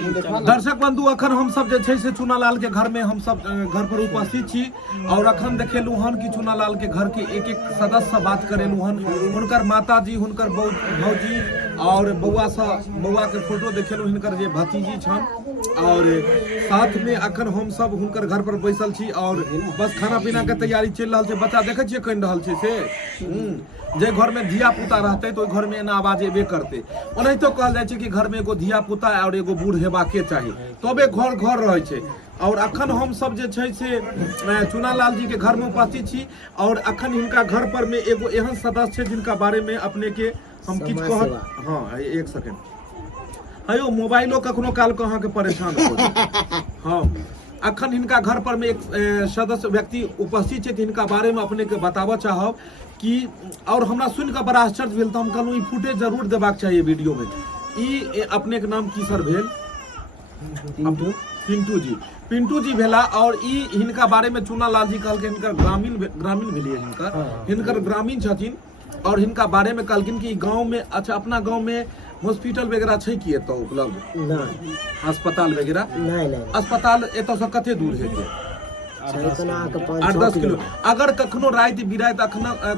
दर्शक बंधु अखन हम सब जे छै से चुनालाल के घर में हम सब घर पर उपस्थित छी और अखन देखेलू हन कि चुनालाल के घर के एक एक सदस्य से बात करेलू हन हुनकर माताजी हुनकर भौजी और बौआ के फोटो देखेलू हिनकर जे भतीजी छन और साथ में अखन हम सब हुनकर घर पर बैसल छी और बस खाना पीना के तैयारी चल रहा है। बच्चा देखे छियै कहि रहल छै से जे घर में धिया पुता रहते तो घर में एना आवाज एबे करते ओनाहितो कहल जाय छै कि घर में एगो धिया पुता और एगो बूढ़ हेबाके चाही तबे घर घर रहे छै। और अखन हम सब जे छै से चुनालाल जी के घर में उपस्थित छी और अखन हिनका घर पर में एगो एहन सदस्य छै जिनका बारे में अपने के हम किछ कहब। हाँ एक सेकंड अयो मोबाइलो कखनो काल के अहाँ के परेशान हो। हाँ अखन हिनका घर पर में एक सदस्य व्यक्ति उपस्थित छै हिनका बारे में अपने के बताबऽ चाहब कि और हमरा सुन के बड़ा आश्चर्य भेल तो हम कहलहुँ ई फुटेज जरूर देबाक चाहिए वीडियो में। ई अपने के नाम की सर भेल? पिंटू जी भेला और ई हिनका बारे में चुनालाल जी कहलके हिनकर ग्रामीण भेलिए हिनकर ग्रामीण छथिन और हिनका बारे में कहलकिन कि गांव में अच्छा अपना गांव में हॉस्पिटल वगैरह छै कि एतऽ उपलब्ध? नहीं अस्पताल वगैरह नहीं अस्पताल एतऽ से कते दूर हेतै? 8-10 किलो। अगर कखनो रात बिरात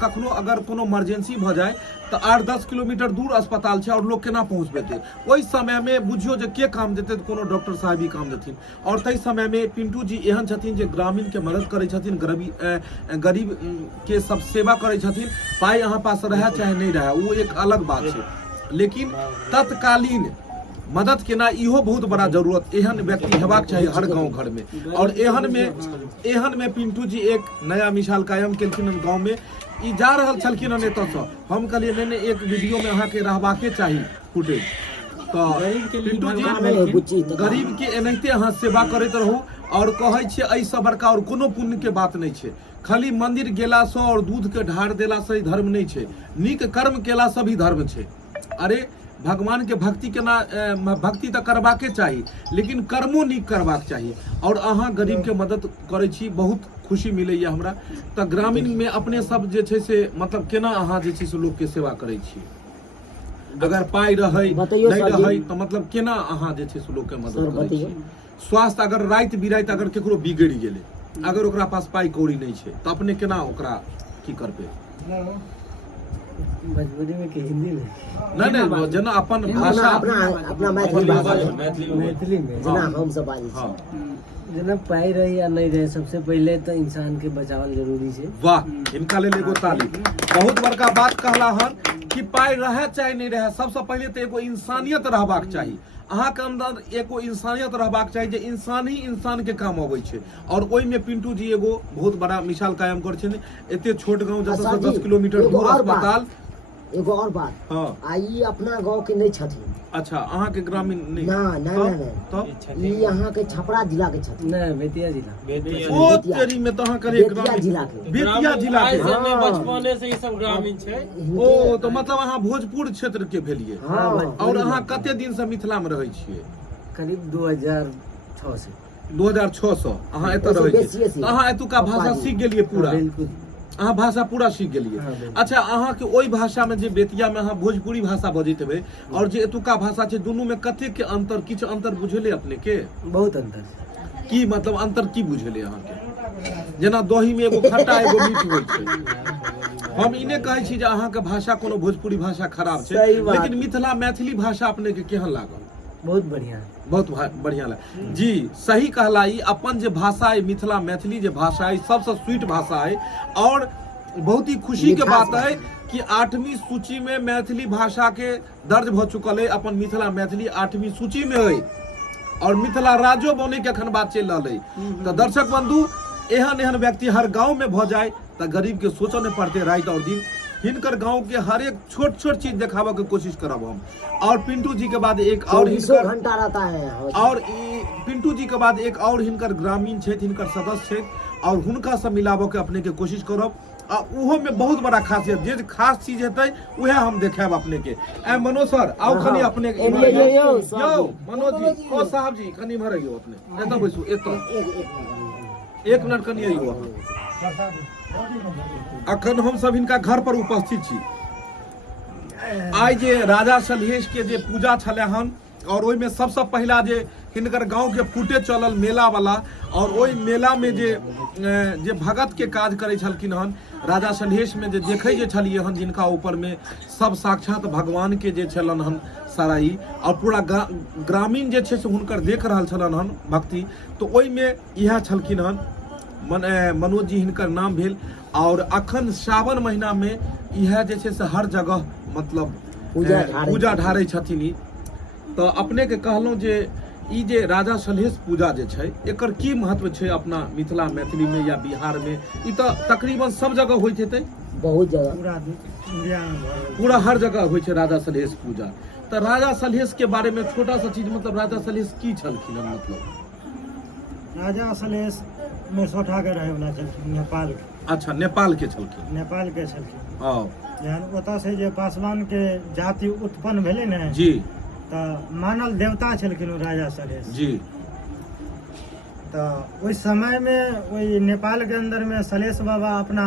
कखनो अगर कोनो इमरजेंसी भ जाए तो 8-10 किलोमीटर दूर अस्पताल छै और लोग केना पहुँच पेते ओहि समय में बुझियो जे के काम देते तो कोनो डॉक्टर साहब ही काम देथिन। और तई समय में पिंटू जी एहन छथिन जे ग्रामीण के मदद करे छथिन गरीब के सब सेवा करे छथिन। पाई अहाँ पास रहे चाहे नहीं रहे वो एक अलग बात छै लेकिन तत्कालीन मदद केना इहो बहुत बड़ा जरूरत एहन व्यक्ति हेबाक चाहिए हर गांव घर में। और एहन में पिंटू जी एक नया मिसाल कायम केलखिन गांव में ई जा रहल छलखिन एतऽ से हम कहलिए नहीं एक वीडियो में अहाँ के रहबाके चाही फुटेज तो पिंटू जी गरीब के एनाहिते अहाँ सेवा करैत रहू और कहै छै एहि से बड़का और कोनो पुण्य के बात नहीं छै। खाली मंदिर गेला से और दूध के ढार देला से धर्म नहीं छै नीक कर्म केला से भी धर्म छै। अरे भगवान के भक्ति केना भक्ति तो करबाके चाही लेकिन कर्मो नीक करबाक चाहिए। और अहाँ गरीब के मदद करै छी बहुत खुशी मिलैया हमरा। तो ग्रामीण में अपने सब जे छै से मतलब केना अहाँ जे छै से लोग के सेवा करै छी? अगर पाई रहे नहीं रहे तो मतलब केना अहाँ जे छै से लोग के मदद करै छी? स्वास्थ्य अगर रात बिरात अगर केकरो बिगड़ गेले अगर ओकरा पास पाई कौड़ी नहीं छै तो अपने केना ओकरा की करबे? मजबूरी में कि हिंदी में नहीं जना अपन भाषा अपना मैथिली में जना हम सब बाजी जना पाई रही या नहीं रहे सबसे पहले तो इंसान के बचावल जरूरी है। वाह इनका ले एगो ताली बहुत बड़का बात कहला हन कि पाई रहे चाहे नहीं रहे सबसे पहले तो एगो इंसानियत रहबाक चाहिए। अहाँ के अंदर एगो इंसानियत रहबाक चाहिए जे इंसान ही इंसान के काम अबै छै। और ओइ में पिंटू जी एगो बहुत बड़ा मिसाल कायम कर छै एते छोट गांव जतऽ से 10 किलोमीटर दूर अस्पताल। एगो और बात हाँ आई अपना गांव के नहीं छथिन। अच्छा अहाँ के ग्रामीण नहीं नहीं तो ई अहाँ के छपरा जिला के छथिन नहीं बेतिया जिला ओ तेरी में तो अहाँ करे बेतिया जिला के बचपने से ई सब ग्रामीण छै। ओ तो मतलब अहाँ भोजपुर क्षेत्र के भेलिए। और अहाँ कते दिन से मिथिला में रहै छियै? करीब 2006 से 2006 से अहाँ एतऽ रहै छियै तो अहाँ एतुका भाषा सीख गेलिए पूरा? अहाँ भाषा पूरा सीख गेलिए। अच्छा अहाँ के ओई भाषा में जे बेतिया में अहाँ भोजपुरी भाषा बजैत हेबै और जे एतुका भाषा छै दुनू में कते के अंतर किछ अंतर बुझले अपने के? बहुत अंतर की मतलब अंतर की बुझले अहाँ के? जेना दही में एगो खट्टा एगो मीठ होइ छै। हम ई नै कहै छी जे अहाँ के भाषा कोनो भोजपुरी भाषा खराब छै लेकिन मिथिला मैथिली भाषा अपने के केहन लागल? बहुत बढ़िया बहुत बढ़िया लगे जी सही कहला। ई अपन जे भाषा है मिथिला मैथिली जे भाषा है सबसे स्वीट भाषा है और बहुत ही खुशी के बात है कि 8वीं सूची में मैथिली भाषा के दर्ज भ चुकल है। अपन मिथिला मैथिली 8वीं सूची में है और मिथिला राज्यो बने के अखन बात चल रहा है। तो दर्शक बंधु एहन व्यक्ति हर गाँव में भ जाए तो गरीब के सोचो नहीं पड़ते रात और दिन। हिनकर गांव के हर एक छोट चीज दिखावा के कोशिश करब हम। और पिंटू जी के बाद एक और घंटा रहता है और पिंटू जी के बाद एक और हिनकर ग्रामीण क्षेत्र हिनकर सदस्य क्षेत्र और हुनका से मिलाबो के अपने के कोशिश करब। आ उहो में बहुत बड़ा खासियत जे खास चीज हेतै उहे हम देखाब अपने के। मनोज सर आओ खनी अपने यो मनोज जी ओ साहब जी खनी भरइयो अपने एतऽ बैसू एतऽ 1 मिनट कनी आइयो। अखन हम सब इनका घर पर उपस्थित छी। आइ जे राजा सलहेश के जे पूजा छले हन और ओहि में सबसे पहला जे हिनकर गांव के फूटे चलल मेला वाला, और ओहि मेला में जे भगत के काज करे छलखिन हन राजा सलहेश में जे देखे जे छलिए हन, जिनका ऊपर में सब साक्षात भगवान के जे छलन हन सराई, और पूरा ग्रामीण जे छे से हुनकर देख रहल छलन हन भक्ति, तो ओहि में इएह छलखिन हन मनोज जी हिनकर नाम भेल। और अखन सावन महीना में इएह जे छे से हर जगह मतलब पूजा ढारै छथिन। ई तो अपने के कहलौं जे ई जे राजा सलहेश पूजा जे छै एकर की महत्व छै अपना मिथिला मैथिली में या बिहार में? ई तो तकरीबन सब जगह होइत हेतै, बहुत जगह पूरा इंडिया में पूरा हर जगह होइ छै राजा सलहेश पूजा। तो राजा सलहेश के बारे में छोटा सा चीज, मतलब राजा सलहेश की छलखिन हन? मतलब राजा सलहेश में सोठा के रहे वाला छलखिन, नेपाल के। अच्छा, नेपाल के छलखिन। नेपाल के छलखिन। आओ जहन ओतऽ से जे पासवान के जाति उत्पन्न भेलै ने जी, तऽ मानल देवता छलखिन ओ राजा सलहेश जी। तऽ ओहि समय में ओहि नेपाल के अंदर में सलहेश बाबा अपना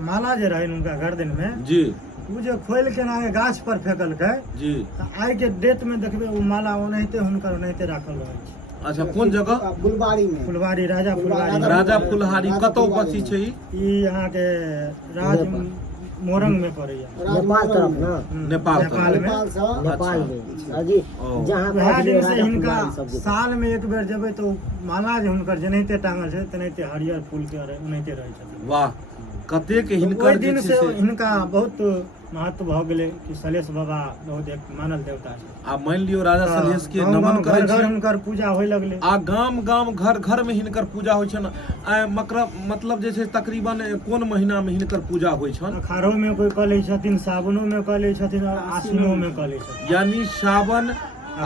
माला जे रहै उनका गर्दन में जी, उ जे खोल के ना गाछ पर फेंकलकै, जी। तऽ आइ के डेट में देखबै ओ माला ओनाहिते हुनकर ओनाहिते राखल रहै छै। अच्छा, कोन जगह? फुलबाड़ी में। फुलवारी, राजा फुलवारी। राजा फुलहारी कतौ बसी छै? ई यहाँ के राज मोरंग में पड़ैया, नेपाल तरफ ना, नेपाल नेपाल में। नेपाल में अजी ओ। जहाँ वएह दिन से राजा हिनका फुलबाड़ी सब जे- साल में एक बेर जेबै तो माला जे हुनकर जेनाहिते टांगल छै तेनाहिते हरियर फूल के ओनाहिते रहै छै। वाह, कतेक ओहि हिनकर जे दिन छै से से हिनका बहुत महत्व भऽ गेलै कि सलहेश बाबा बहुत एक मानल देवता छै। आ मान लियो राजा सलहेश के गाँव- नमन गाँव, करे घर घर छी, हुनकर पूजा होय लगलै। आ गाम गाम घर घर में हिनकर पूजा होइ छन। मतलब जे छै तकरीबन कोन महीना में हिनकर पूजा होइ छन? अखाड़ो में कोई कऽ लै छथिन, सावनो में कऽ लै छथिन, और आसिनो में कऽ लै छथिन। यानी सावन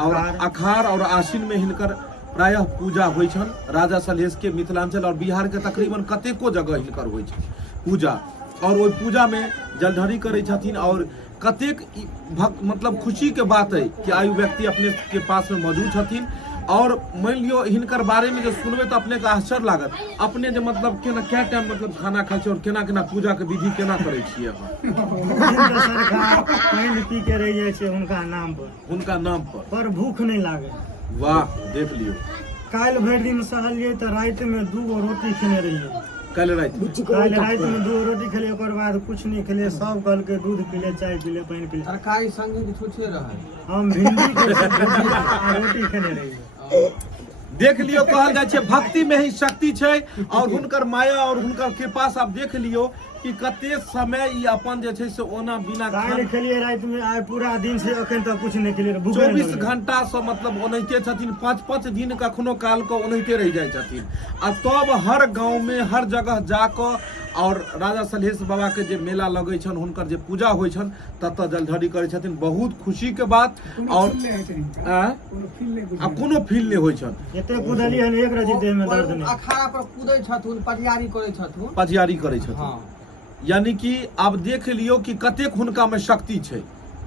और अखाड़ और आश्विन में हिनकर प्रायः पूजा होइ छन राजा सलहेश के। मिथिलांचल और बिहार के तकरीबन कतेको जगह हिनकर होइ छै पूजा, और ओहि पूजा में जलढरी करै छथिन। और कतेक मतलब खुशी के बात है कि आयु व्यक्ति अपने के पास में मौजूद छथिन। और मान लियो हिनकर बारे में जो सुनबे तो अपने के आश्चर्य लागत, अपने जो मतलब केना क्या टाइम मतलब खाना खाइ छै और केना केना पूजा के विधि केना करै छियै अहाँ? पानि पी के रहि जाइ छै हुनका नाम हुनका नाम पर भूख नहीं लागे। वाह, देख लियो। काल्हि भरि दिन सहलियै तऽ राति में 2 रोटी खेने रहियै। कल राति काल्हि राति में 2 रोटी खेलियै, ओकर बाद कुछ नहीं खेलियै। सब कहलकै दूध पी ले, चाय पी ले, पानि पी ले। तरकारी संगे छुछे रहे। हम भिंडी के सब्जी आ रोटी खेने रहियै। देख लियो, कहल जाय छै भक्ति में ही शक्ति छै। और हुनकर माया और हुनकर कृपा से आप देख लियो कि कते समय ई अपन जे छै से ओना बिना काल्हि खेलियै राति में, आइ पूरा दिन से अखन तक कुछ नहीं खेलियै। भूखे नहीं 24 लगलै। घंटा से मतलब ओनाहिते छथिन, 5-5 दिन कखनो काल के ओनाहिते रह जाय छथिन। आ तब हर गांव में हर जगह जाकर और राजा सलहेश बाबा के जे मेला लगे छन, हुनकर जे पूजा होइ छन, तत जलढरी करे छथिन। बहुत खुशी के बात। और कोनो फील नहीं होइ छन। एते कुदलियै हन, एक रति देह में दर्द नहीं। अखाड़ा पर कूदै छथुन, पटियारी करै छथुन। पजियारी करे छथिन। हाँ। यानी कि आप देख लियो कि कतेक हुनका में शक्ति छै,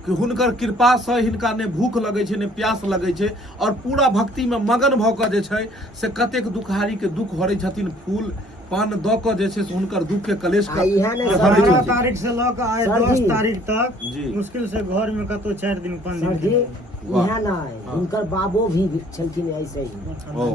कि हुनकर कृपा से हिनका ने भूख लगे छै ने प्यास लगे छै, और पूरा भक्ति में मगन भऽ कऽ जे छै से कतेक दुखहारी के दुख हरै छथिन। फूल पान दऽ कऽ जे छै से हुनकर दुख के कलेश का 18 तारीख से लऽ कऽ आइ 10 तारीख तक जी। मुश्किल से घर में कतौ 4 दिन 5 दिन इहा नहीं, हुनकर बाबो भी छलखिन ऐसे ही। ओ,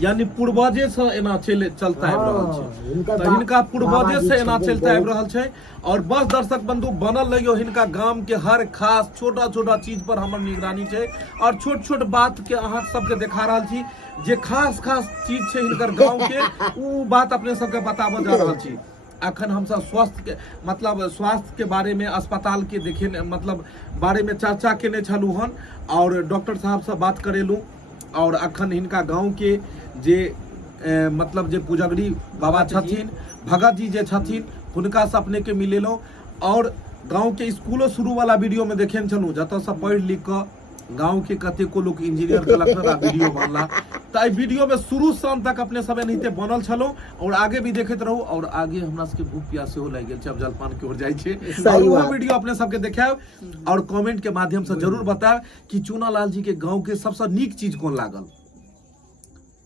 यानी पूर्वजे से एना चलता आबि रहल छै। हिनकर तो हिनका पूर्वजे बाबा से जी एना छथिन चलता आबि बहुत। रहल छै। और बस दर्शक बंधु बनल रहियो, हिनका गाम के हर खास छोटा छोटा चीज पर हमर निगरानी छै, और छोट छोट बात के अहाँ सबके देखा रहल छी। जे खास खास चीज छै हिनकर गांव के, उ बात अपने सबके बताबऽ जा रहल छी। अखन हम सब स्वास्थ्य के बारे में, अस्पताल के देखे मतलब बारे में चर्चा केने छलू हन, और डॉक्टर साहब से बात करेलू। और अखन हिनका गांव के जे मतलब जे पुजगरी बाबा छथिन, भगत जी जे छथिन, हुनका से अपने के मिलेलहुँ। और गांव के स्कूलो शुरू वाला वीडियो में देखे छलू, जतऽ से पढ़ लिख कऽ गांव के कतेको लोग इंजीनियर कलेक्टर आ वीडियो बनला। तो एहि वीडियो में शुरू से अंत तक अपने सब एनाहिते बनल छलो, और आगे भी देखते रहू। और आगे हमरा सबके भूख प्यास सेहो लागि गेल छै, अब जलपान के ओर जाइ छै, और वो वीडियो अपने सबके देखायब। और कमेंट के माध्यम से जरूर बतायब कि चूनालाल जी के गांव के सबसे नीक चीज कोन लागल।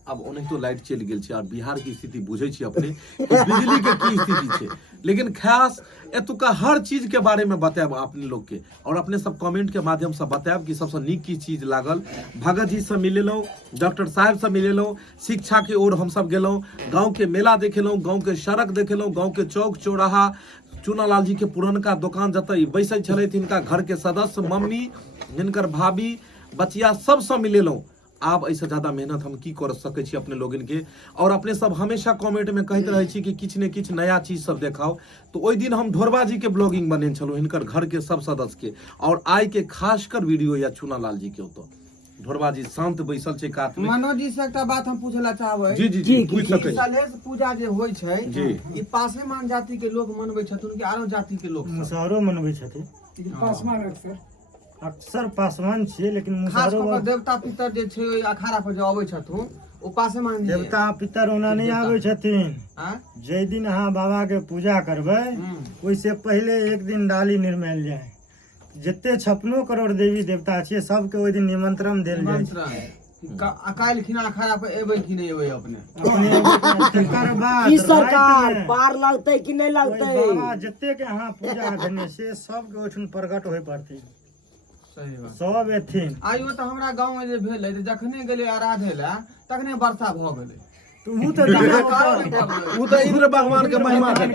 अब ओने तो लाइट चल गेल छै और बिहार की स्थिति बुझे छी अपने कि बिजली के की स्थिति छै, लेकिन खास एतुका हर चीज के बारे में बताएब अपने लोग के और अपने सब कमेंट के माध्यम से बताएब कि सबसे नीक की चीज लागल। भगत जी से मिलेलौं, डॉक्टर साहब से मिलेलौं, शिक्षा के ओर हम सब गेलौं, गांव के मेला देखेलौं, गांव के सड़क देखेलौं, गांव के चौक चौराहा, चूनालाल जी के पुरनका दुकान जतय बैसै छलै हिनका घर के सदस्य, मम्मी, हिनकर भाभी, बचिया सबसे मिलेलौं। आब ऐसे ज्यादा मेहनत हम की कर सकै छी अपने लोगन के, और अपने सब हमेशा कमेंट में कहते रहे छी कि किछ ने किछ नया चीज सब देखाओ। तो ओई दिन हम ढोरबा जी के ब्लॉगिंग बनेन छलो, हिनकर घर के सब सदस्य के, और आय के खासकर वीडियो या चूनालाल जी के ओतो ढोरबा जी शांत बैसल छै कात में। मनोज जी से एकटा बात हम पूछला चाहबै। जी जी जी पूछ सकै छी। सलेश पूजा जे होय छै जी, ई पासवान जाति के लोग मनबै छथुन कि आरो जाति के लोग? मुसहरो मनबै छथिन। पासवान अक्सर पासवान छियै, लेकिन खास मुसहरो कऽ देवता पितर जे छै ओइ अखाड़ा पर जे अबै छथुन ओ पासवान जी। देवता पितर ओना नहीं आबै छथिन। जै दिन अहाँ बाबा के पूजा करबै ओइसे पहले एक दिन डाली निर्मल जाय। जते 56 करोड़ देवी देवता छियै सबके ओइ दिन निमंत्रण देल जाइ छै। काल्हि खिना अखाड़ा पर एबै कि नहीं एबै अपने? तकर बाद की सरकार पार लगतै कि नहीं लगतै? बाबा जते के अहाँ पूजा करने से सबके ओठन प्रकट होय पड़तै। सही बात। सब एथिन। आइयो तऽ हमरा गांव में जे भेलै तऽ जखने गेलै आराधे ला तखने वर्षा भऽ गेलै। ऊ तो इंद्र भगवान के महिमा छै।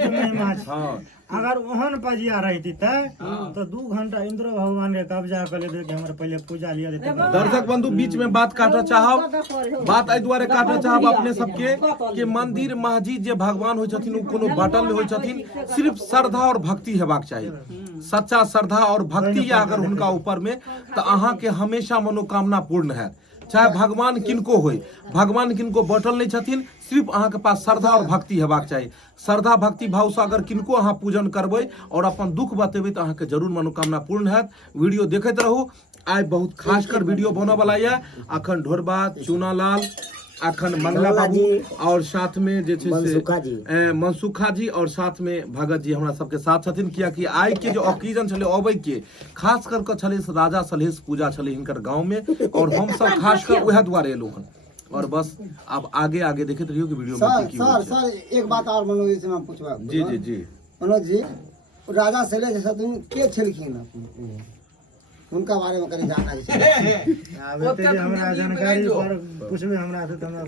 हां, अगर ओहन पजिया रहिती तो 2 घंटा इंद्र भगवान के कब्जा कर लेते कि हमर पहले पूजा लिया देते। दर्शक बंधु बीच में बात काटना चाहब, बात एहि दुआरे काटना चाहब अपने सबके कि मंदिर मस्जिद जे भगवान होइ छथिन उ कोनो बाटल में होइ छथिन, सिर्फ श्रद्धा और भक्ति हेबाक चाही। सच्चा श्रद्धा और भक्ति या अगर हुनका ऊपर में तो अहाँ के हमेशा मनोकामना पूर्ण है। चाहे भगवान किनको होय, भगवान किनको बटल नहीं छथिन, सिर्फ अहाँ के पास श्रद्धा और भक्ति हेबाक चाही। श्रद्धा भक्ति भाव से अगर किनको अहाँ पूजन करबै और अपन दुख बतेबै तो अहाँ के जरूर मनोकामना पूर्ण हैत। वीडियो देखैत रहू। आइ बहुत खासकर वीडियो बनने वाला है। अखन ढोरबा, चूनालाल, अखन मंगला बाबू और साथ में जे छै से मनसुखा जी और साथ में भगत जी हमरा सबके साथ छथिन। कियाकि आइ के जो ऑकेजन छले अबै के खास कर के छले राजा सलहेश पूजा छले हिनकर गांव में, और हम सब खास कर वह द्वारे एलौ हन। और बस अब आगे आगे देखते रहियो कि वीडियो में की होय छै। सर एक बात और मनोज से मैं पूछबा। जी जी जी मनोज जी, राजा सलहेश छथिन के छलखिन? उनका बारे में कनी जानना छै। आबे ते हमरा जानकारी पर पूछबे हमरा से त हमरा